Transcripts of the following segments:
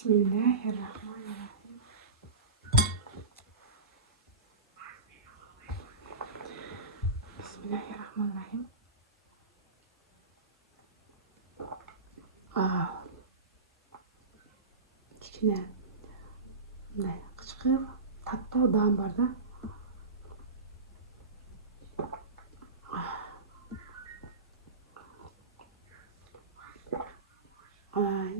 Bismillahirrahmanirrahim. Bismillahirrahmanirrahim. Kichkina bunday qichqir tatlı dam bor da. Ay.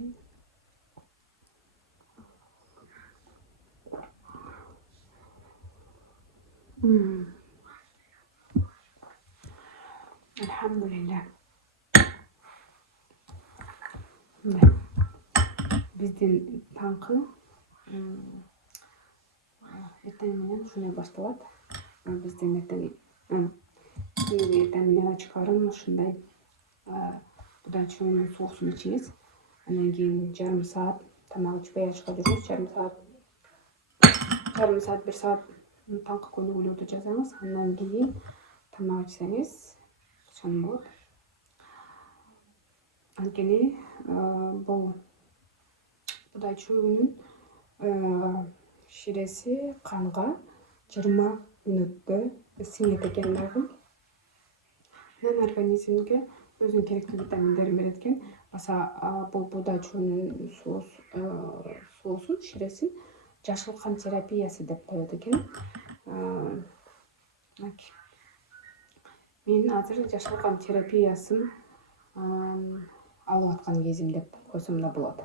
Elhamdülillah. Биздин таңкы эртең менен ушундай башталат. Биздин эртең менен ачкарын ушундай будан чоюнун суусун ичебиз. Андан кийин жарым саат тамак ичпей ачка жүрөбүз. Жарым саат, 1 саат таңкы көнүгүүлөрдү жасаңыз. Андан кийин тамак ичсеңиз ошондо болот. Анткени бул будай чөбүнүн ширеси канга 20 мүнөттө сиңет экен дагы. Анан организмге өзүнүн керектүү витаминдерин берет экен. Бул будай чөбүнүн суусун, ширесин жашыл кан терапиясы деп коет экен. Мен азыр жашыл кан терапиясын алып аткан кезим деп койсом да болот.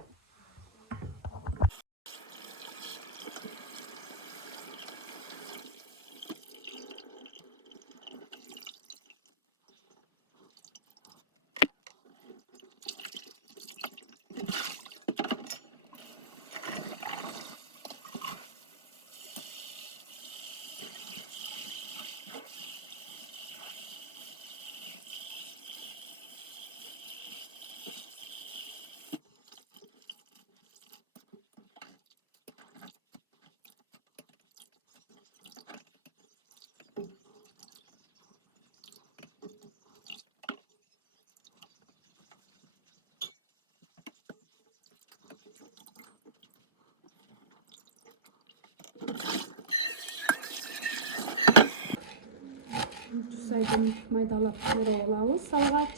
Жусайдын майдалап туурап алабыз салгач.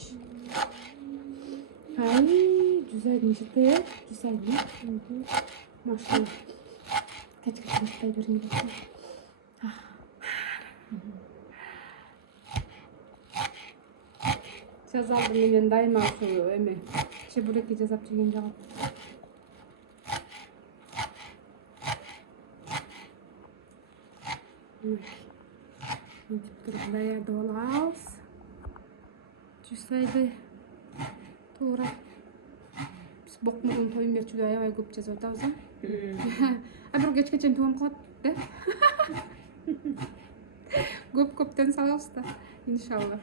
Жусайдын жыты, жусайдын. Машалла. Качкачтай берген екен. Жазалды менен дайыма ушу эме чебуреки жасап жеген жагат. Даярдап алабыз. Жусайды туурап. Биз бокмурун тоюн берчүдө аябай көп жасап атабыз. Бир кечке чейин тугам калат да. Көп-көптөн салабыз да, иншалла.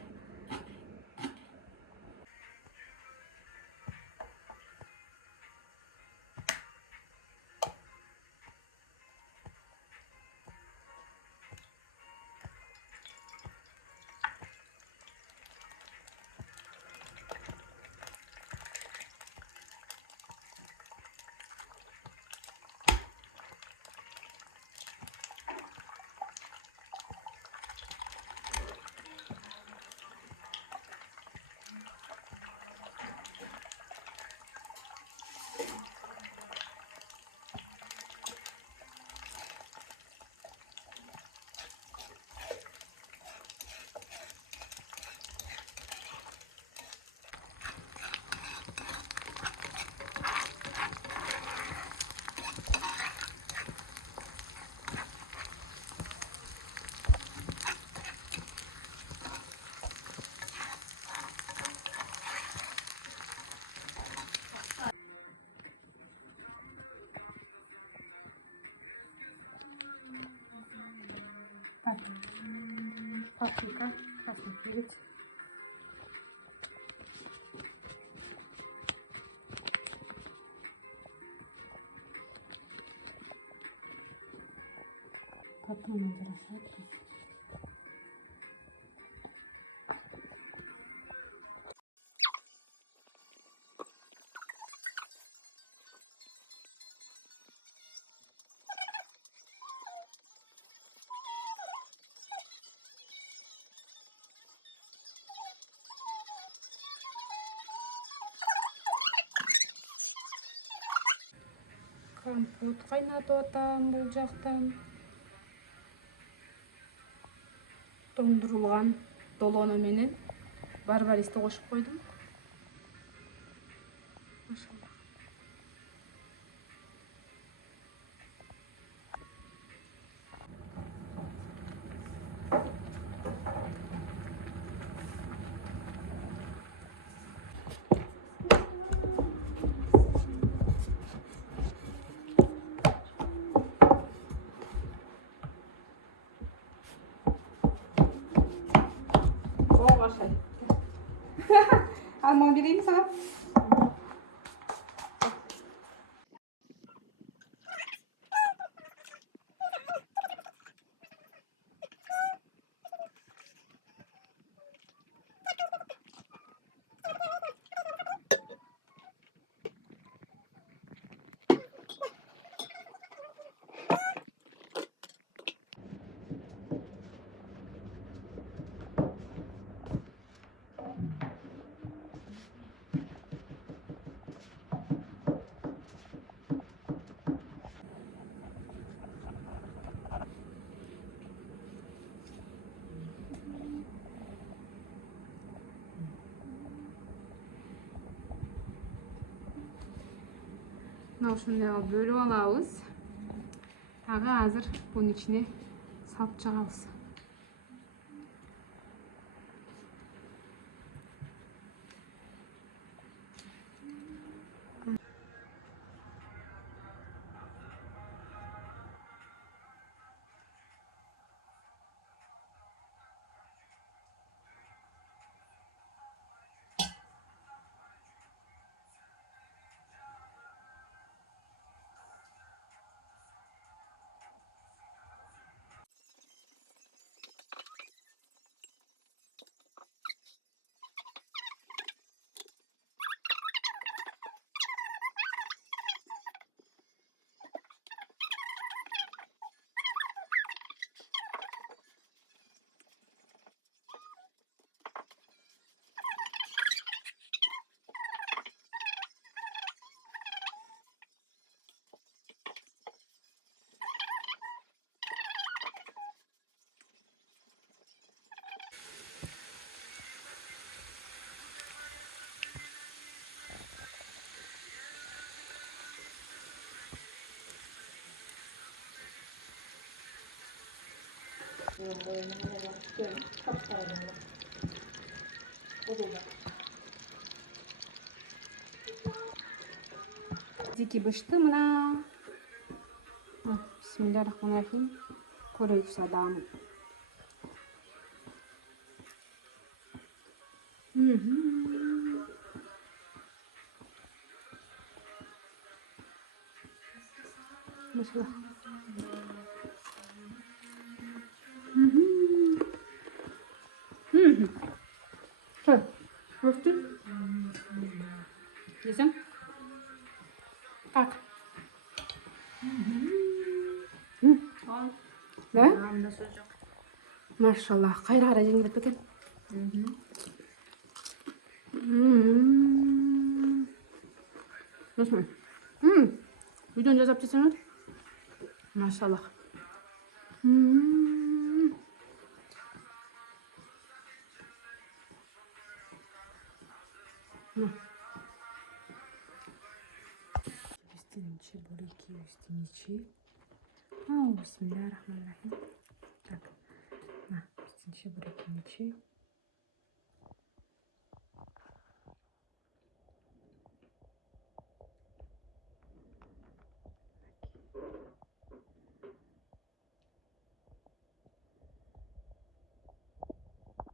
Паприка, красный перец. Потом разрушать. Компот кайнатып атам бул жактан. Тоңдурулган долоно менен барбаристи кошуп койдум. Машалла. О, машалла. Алманы берейин сага. Мына ушундай бөлүп алабыз. Ага азыр bunun içine салып чыгабыз. Зики бышты мына. Бисмиллахиррахманиррахим. Көрөйүк садамын. Машалла. Что? Вкусный? Нельзя? Как? Да? Машалла. Кайра кара жеңилип кеткен. Видеону жасап жатсаңар. Машалла. Üstünçi, buriki, üstünçi. Bismillahirrahmanirrahim. Так, на, üstünçi, buriki,